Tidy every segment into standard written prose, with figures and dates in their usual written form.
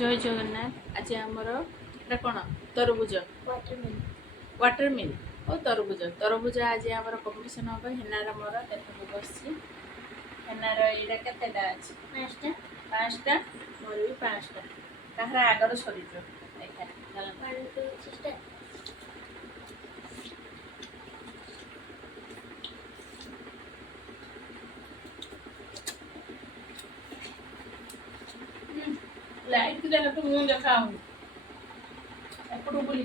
जय जगन्नाथ। आज आमर एटा कौन तरबुज वाटरमिल और तरबुज आज आमर कंपटीशन हम हेनार मोर देखो बस हेनार यहाँ केतेटा अच्छे 5टा मोर भी 5टा कहार आगर सरी देखा लाइट देखा तो मुँह देखा एपटू बुली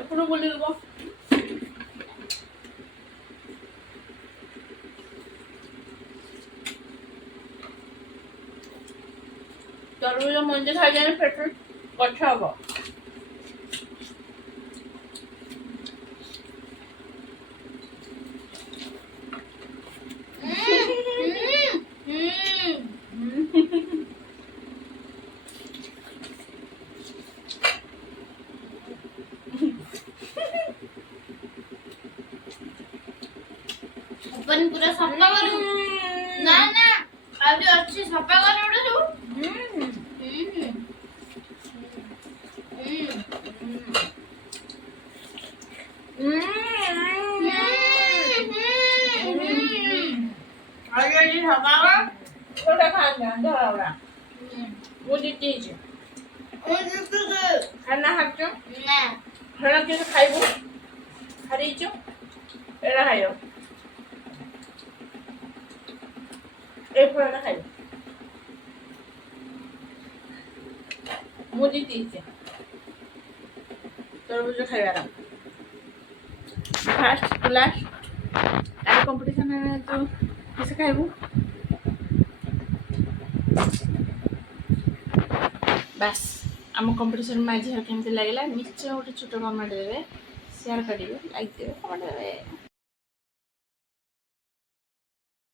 एपटू बुली तरबुज मंजे खाई पेट गठ हम अपन पूरा सफा करू ना ना आदि अच्छे सफा कर उड़ आगे ये हमारा थोड़ा खाना धरावड़ा वो जीती है खाना हाक्यो ना खाना कैसे खाइबो खारीचो एरा खाइयो एक खाना खाइयो वो जीती है तरबुज खाइबारा फास्ट टू लास्ट आज कंपटीशन है तो किसे खाइबो बस आम कंपटीशन में आज केमती लगे निश्चय गोटे छोट कमेंट देवे शेयर करेंगे लाइक देवे कमेंट देवे।